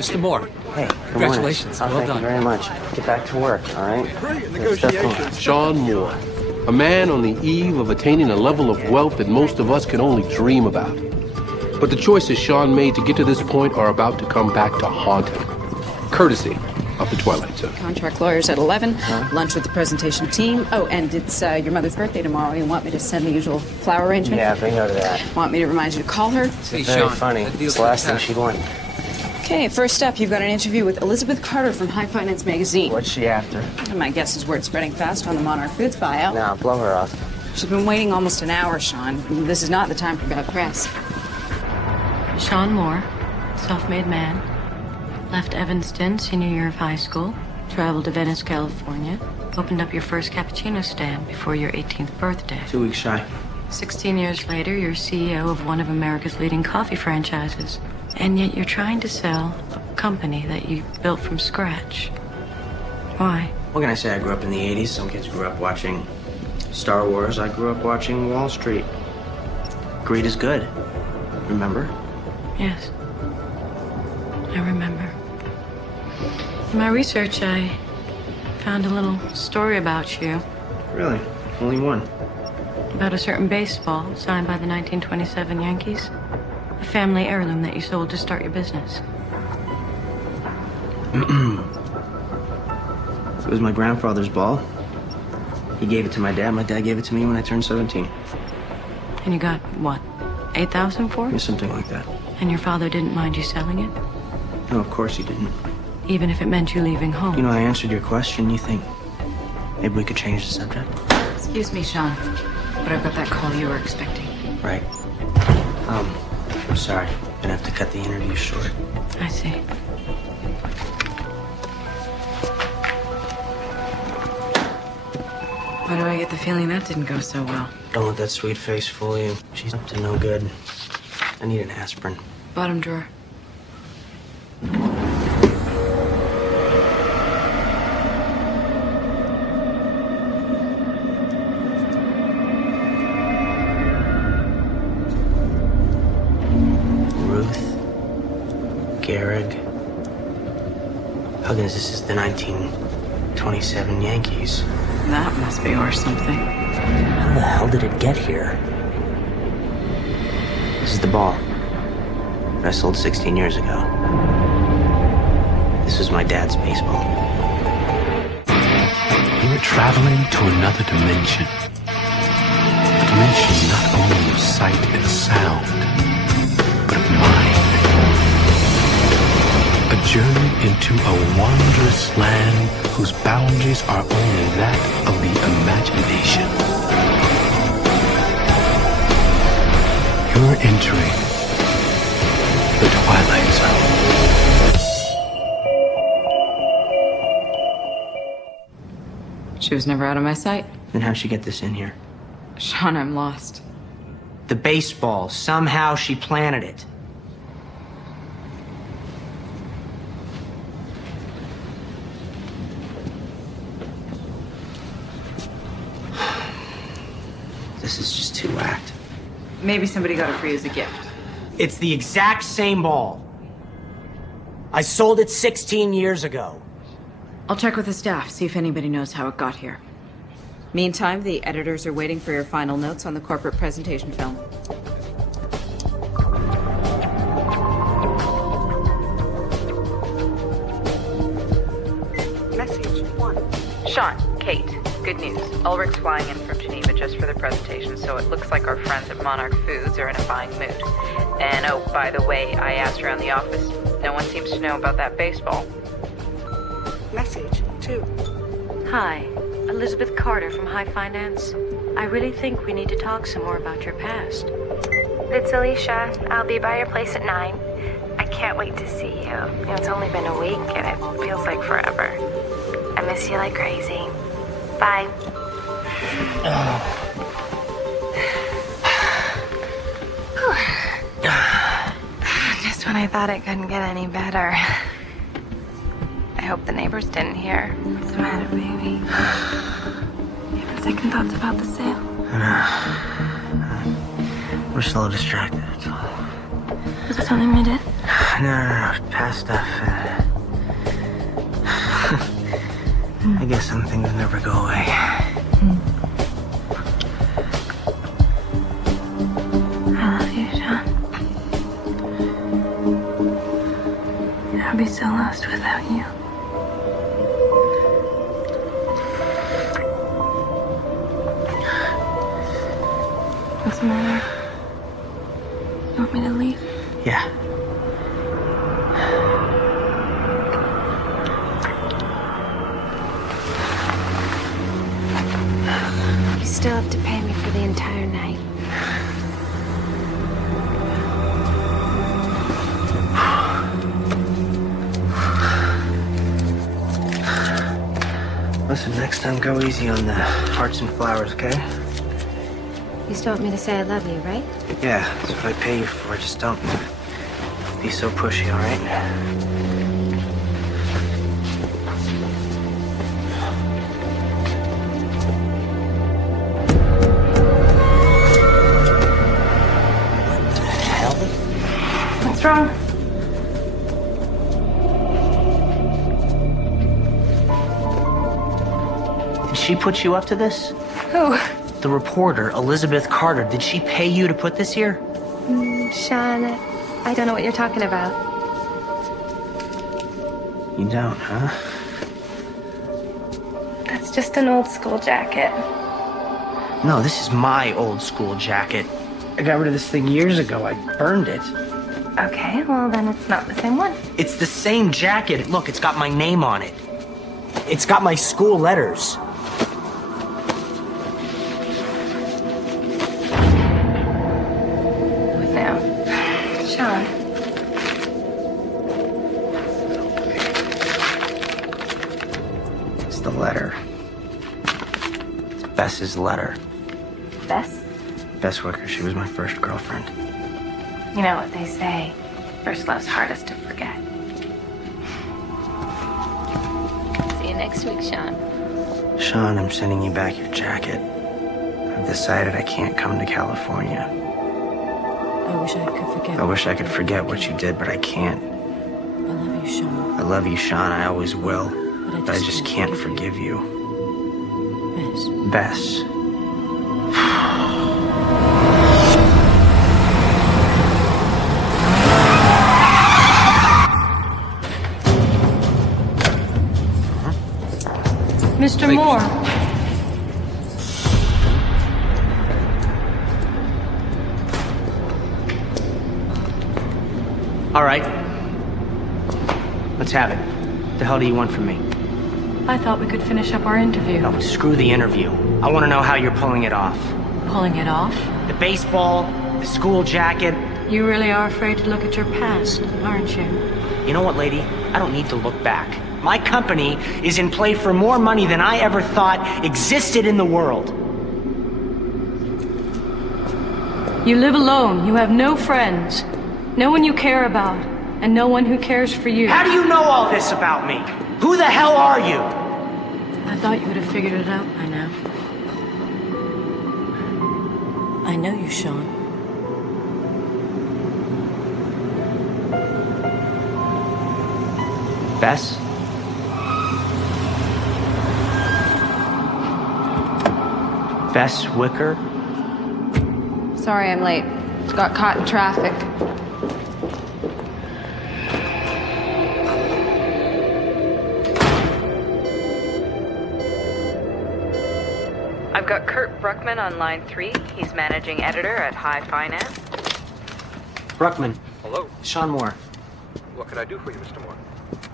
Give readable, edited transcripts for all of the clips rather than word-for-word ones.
Mr. Moore. Hey, congratulations. Well Well thank done. you very much. Get back to work, all right? Brilliant negotiations. Sean Moore, a man on the eve of attaining a level of wealth that most of us can only dream about. But the choices Sean made to get to this point are about to come back to haunt him, courtesy of the Twilight Zone. Contract lawyers at 11, lunch with the presentation team. Oh, and it's your mother's birthday tomorrow. You want me to send the usual flower arrangement? Yeah, they know to that. Want me to remind you to call her? It's Hey, very Sean, funny. that It's deal's the last thing fantastic. she'd want. Okay, first up, you've got an interview with Elizabeth Carter from High Finance Magazine. What's she after? My guess is word spreading fast on the Monarch Foods buyout. Now, blow her off. She's been waiting almost an hour, Sean. This is not the time for bad press. Sean Moore, self-made man, left Evanston senior year of high school, traveled to Venice, California, opened up your first cappuccino stand before your 18th birthday. 2 weeks shy. 16 years later, you're CEO of one of America's leading coffee franchises. And yet you're trying to sell a company that you built from scratch. Why? What can I say? I grew up in the 80s. Some kids grew up watching Star Wars. I grew up watching Wall Street. Greed is good. Remember? Yes. I remember. In my research, I found a little story about you. Really? Only one. About a certain baseball signed by the 1927 Yankees. A family heirloom that you sold to start your business. It was my grandfather's ball. He gave it to my dad. My dad gave it to me when I turned 17. And you got, what, 8,000 for Yeah, it? something like that. And your father didn't mind you selling it? No, of course he didn't. Even if it meant you leaving home? You know, I answered your question. You think maybe we could change the subject? Excuse me, Sean, but I've got that call you were expecting. Right. I'm sorry. Gonna have to cut the interview short. I see. Why do I get the feeling that didn't go so well? Don't let that sweet face fool you. She's up to no good. I need an aspirin. Bottom drawer. Ruth. Gehrig. Huggins, this is the 1927 Yankees. That must be worth something. How the hell did it get here? This is the ball that I sold 16 years ago. This was my dad's baseball. You were traveling to another dimension. A dimension not only of sight and sound, but of mind. A journey into a wondrous land whose boundaries are only that of the imagination. You're entering the Twilight Zone. She was never out of my sight. Then how'd she get this in here? Sean, I'm lost. The baseball. Somehow she planted it. This is just too whacked. Maybe somebody got it for you as a gift. It's the exact same ball. I sold it 16 years ago. I'll check with the staff, see if anybody knows how it got here. Meantime, the editors are waiting for your final notes on the corporate presentation film. Message 1. Sean, Kate, good news. Ulrich's flying in from Geneva just for the presentation, so it looks like our friends at Monarch Foods are in a buying mood. And oh, by the way, I asked around the office. No one seems to know about that baseball. Message 2. Hi, Elizabeth Carter from High Finance. I really think we need to talk some more about your past. It's Alicia. I'll be by your place at 9. I can't wait to see you. It's only been a week and it feels like forever. I miss you like crazy. Bye. Just when I thought it couldn't get any better. I hope the neighbors didn't hear. What's the matter, baby? You having second thoughts about the sale? We're still distracted, that's all. Was it something we did? No. Past stuff. I guess some things never go away. I love you, Sean. I'd be so lost without you. What's the matter? You want me to leave? Yeah. You still have to pay me for the entire night. Listen, next time go easy on the hearts and flowers, okay? You still want me to say I love you, right? Yeah, that's what I pay you for. Just don't be so pushy, all right? What the hell? What's wrong? Did she put you up to this? Who? The reporter, Elizabeth Carter. Did she pay you to put this here? Sean, I don't know what you're talking about. You don't, huh? That's just an old school jacket. No, this is my old school jacket. I got rid of this thing years ago. I burned it. Okay, well then it's not the same one. It's the same jacket. Look, it's got my name on it. It's got my school letters. What now? Sean. It's the letter. It's Bess's letter. Bess? Bess Wicker, she was my first girlfriend. You know what they say. First love's hardest to forget. See you next week, Sean. Sean, I'm sending you back your jacket. I've decided I can't come to California. I wish I could forget. I wish I could forget what you did, but I can't. I love you, Sean. I love you, Sean. I always will. But I just can't forgive forgive you. Bess. Bess. Mr. Moore. All right. Let's have it. What the hell do you want from me? I thought we could finish up our interview. No, screw the interview. I want to know how you're pulling it off. Pulling it off? The baseball, the school jacket. You really are afraid to look at your past, aren't you? You know what, lady? I don't need to look back. My company is in play for more money than I ever thought existed in the world. You live alone. You have no friends. No one you care about. And no one who cares for you. How do you know all this about me? Who the hell are you? I thought you would have figured it out by now. I know you, Sean. Bess? Bess Wicker? Sorry I'm late. Got caught in traffic. I've got Kurt Bruckman on line 3. He's managing editor at High Finance. Bruckman. Hello. Sean Moore. What can I do for you, Mr. Moore?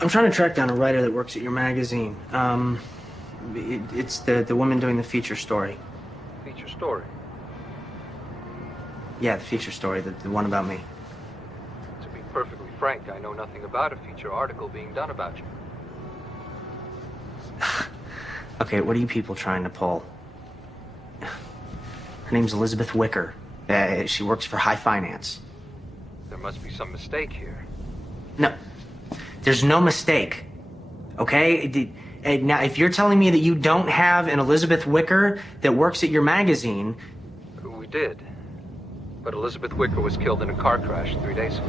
I'm trying to track down a writer that works at your magazine. It's the woman doing the feature story. Feature story. Yeah, the feature story, the one about me. To be perfectly frank, I know nothing about a feature article being done about you. Okay, what are you people trying to pull? Her name's Elizabeth Wicker. She works for High Finance. There must be some mistake here. No, there's no mistake. okay? Now, if you're telling me that you don't have an Elizabeth Wicker that works at your magazine... We did. But Elizabeth Wicker was killed in a car crash 3 days ago.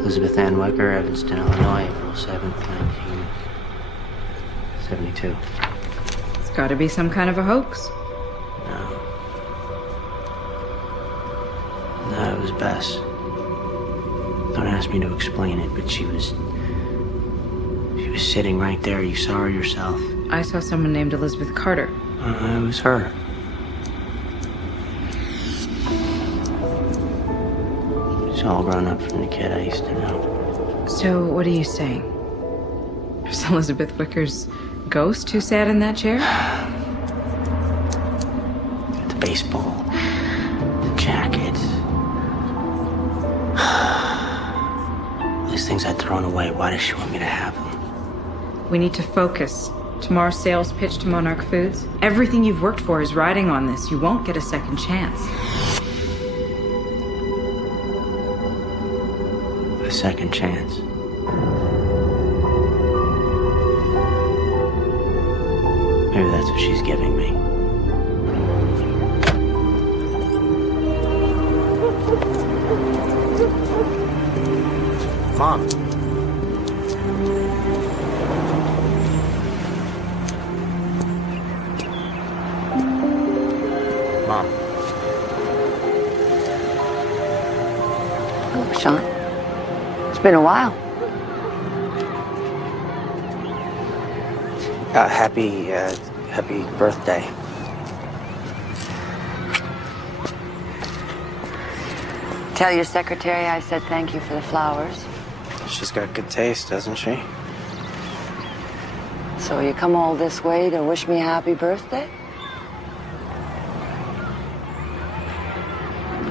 Elizabeth Ann Wicker, Evanston, Illinois, April 7th, 1972. It's gotta be some kind of a hoax. No, it was Bess. Don't ask me to explain it, but she was sitting right there. You saw her yourself. I saw someone named Elizabeth Carter. It was her. She's all grown up from the kid I used to know. So, what are you saying? Is Elizabeth Wicker's ghost who sat in that chair? The baseball, the jacket. These things I'd thrown away. Why does she want me to have them? We need to focus. Tomorrow's sales pitch to Monarch Foods. Everything you've worked for is riding on this. You won't get a second chance. A second chance? Maybe that's what she's giving me. Mom. Mom. Hello, Sean. It's been a while. Happy birthday. Tell your secretary I said thank you for the flowers. She's got good taste, doesn't she? So you come all this way to wish me a happy birthday?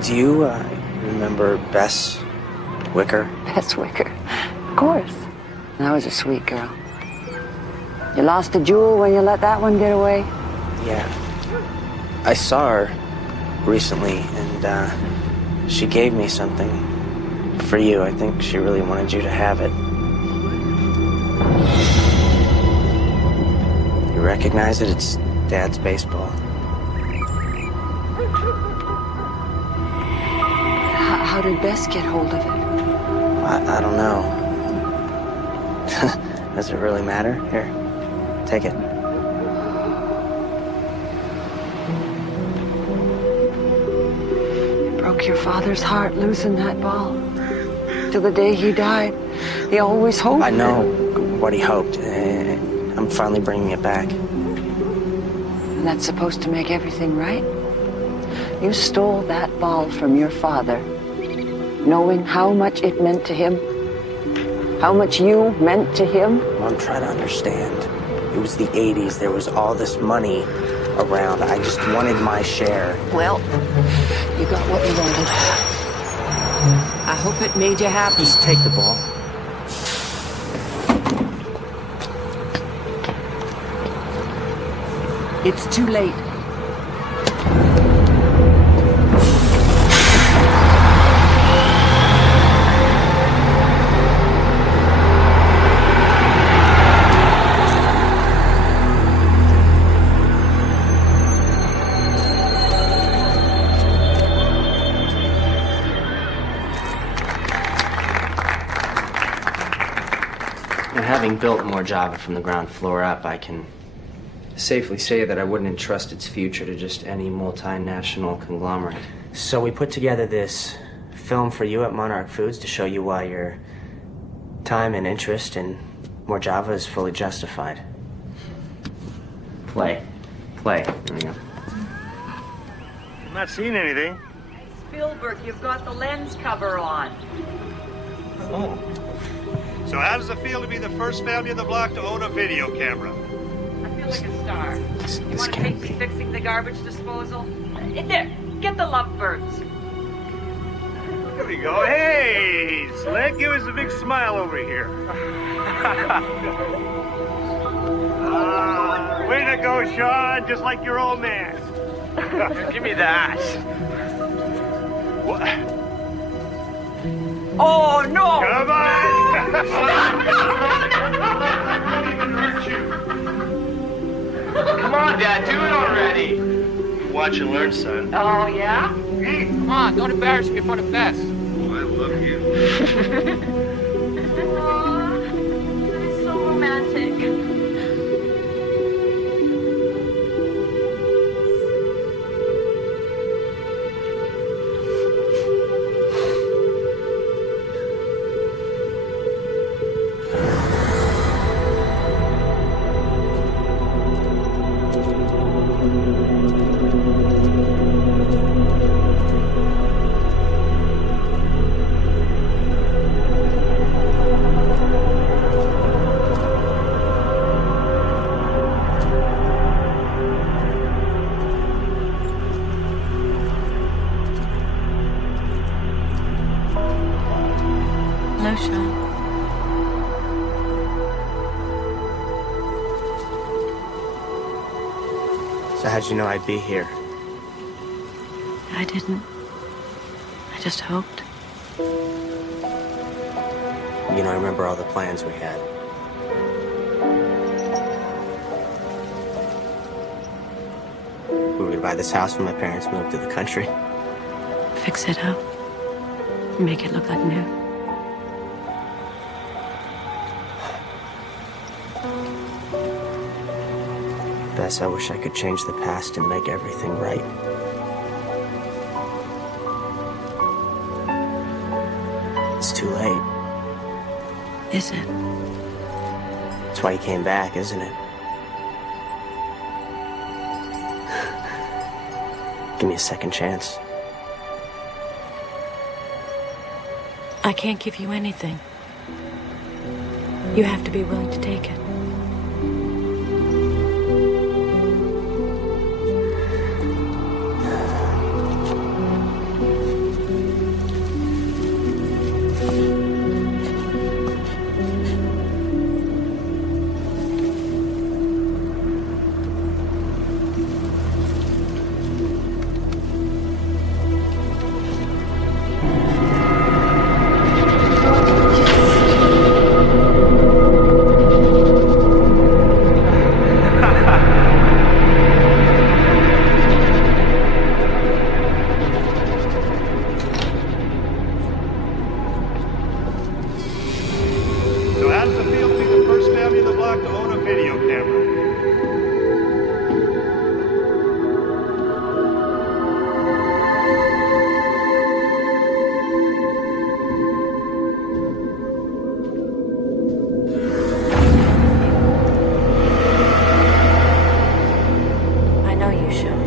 Do you, remember Bess Wicker? Bess Wicker. Of course. That was a sweet girl. You lost a jewel when you let that one get away? Yeah. I saw her recently, and, she gave me something for you. I think she really wanted you to have it. You recognize it? It's Dad's baseball. How did Bess get hold of it? I don't know. Does it really matter? Here, take it. Broke your father's heart losing that ball. Till the day he died, he always hoped. I know what he hoped. I'm finally bringing it back. And that's supposed to make everything right? You stole that ball from your father, knowing how much it meant to him, how much you meant to him. Mom, try to understand. It was the 80s. There was all this money around. I just wanted my share. Well, you got what you wanted. I hope it made you happy. Just take the ball. It's too late. Having built More Java from the ground floor up, I can safely say that I wouldn't entrust its future to just any multinational conglomerate. So we put together this film for you at Monarch Foods to show you why your time and interest in More Java is fully justified. Play. There we go. I'm not seeing anything. Spielberg, you've got the lens cover on. Oh. So how does it feel to be the first family of the block to own a video camera? I feel like a star. You want to take me fixing the garbage disposal? There, get the lovebirds. There we go. Hey, Slick, give us a big smile over here. Way to go, Sean, just like your old man. Give me that. What? Oh, no! Come on! Come on, Dad, do it already. Watch and learn, son. Oh, yeah? Come on, don't embarrass me in front of Bess. Oh, I love you. Aw, that is so romantic. Hello, Sean. So how'd you know I'd be here? I didn't. I just hoped. You know, I remember all the plans we had. We were gonna buy this house when my parents moved to the country. Fix it up. Make it look like new. Bess, I wish I could change the past and make everything right. It's too late. Is it? That's why you came back, isn't it? Give me a second chance. I can't give you anything. You have to be willing to take it. So how does it feel to be the first family in the block to own a video camera? I know you, Sean.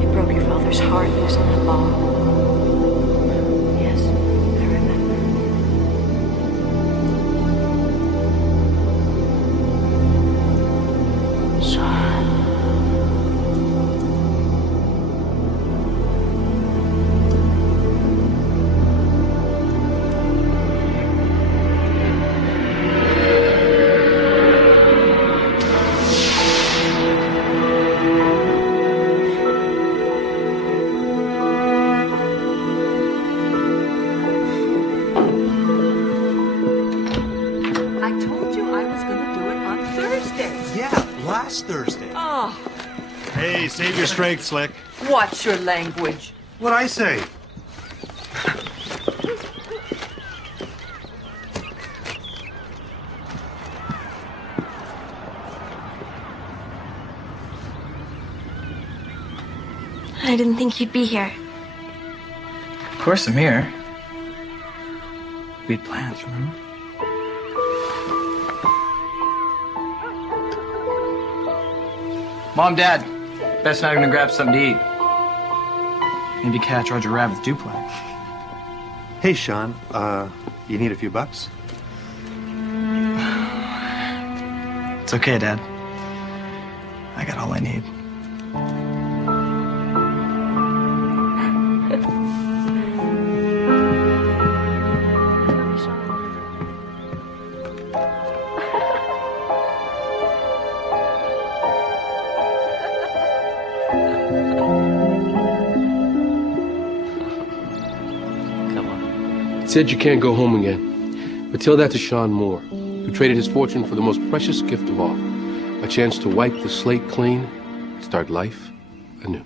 You broke your father's heart losing that ball. Yes, I remember. Sean. I told you I was going to do it on Thursday. Yeah, last Thursday. Oh, Hey, save your strength, Slick. watch your language. What'd I say? I didn't think you'd be here. Of course I'm here. We had plans, remember? Mom, Dad, Bess and I are gonna grab something to eat. Maybe catch Roger Rabbit's duplex. Hey, Sean, you need a few bucks? It's okay, Dad. I got all I need. said you can't go home again. But tell that to Sean Moore, who traded his fortune for the most precious gift of all, a chance to wipe the slate clean, start life anew.